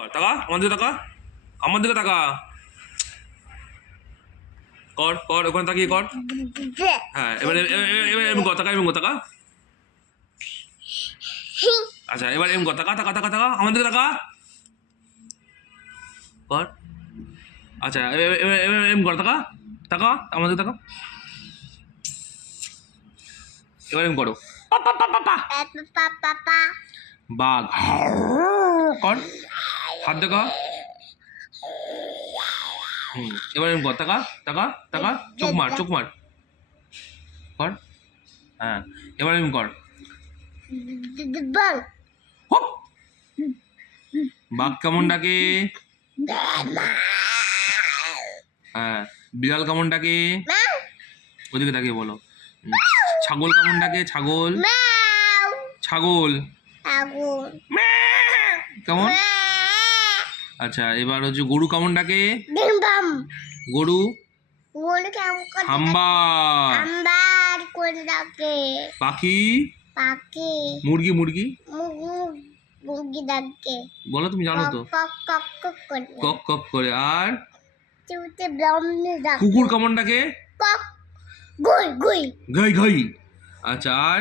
তাকা আমার দিকে তাকা, আমার দিকে তাকা, কর কর ওখানে তাকিয়ে কর। হ্যাঁ এবারে এবার এম কর, তাকা এম কর, তাকা। আচ্ছা এবার এম কর, তাকা তাকা তাকা তাকা আমার দিকে তাকা, কর। আচ্ছা এবার এম কর, তাকা তাকা আমার দিকে তাকা। এবার এম করো, বাঘ কর, হাত দেখা। এবার এম কর, তাকা তাকা তাকা, চোখ মার চোখ মার, কর। হ্যাঁ এবার এম কর, হপ। বাঘ কেমন ডাকে? হ্যাঁ। বিড়াল কেমন ডাকে? ওদিকে তাকিয়ে বলো। ছাগল কেমন ডাকে? ছাগল ছাগল কেমন? আচ্ছা এবার হচ্ছে গরু কেমন ডাকে? গরু হাম্বা। পাখি মুরগি মুরগি বলো, তুমি জানো তো। কক কক করে। আর কুকুর কেমন ডাকে? ঘই ঘই। আচ্ছা আর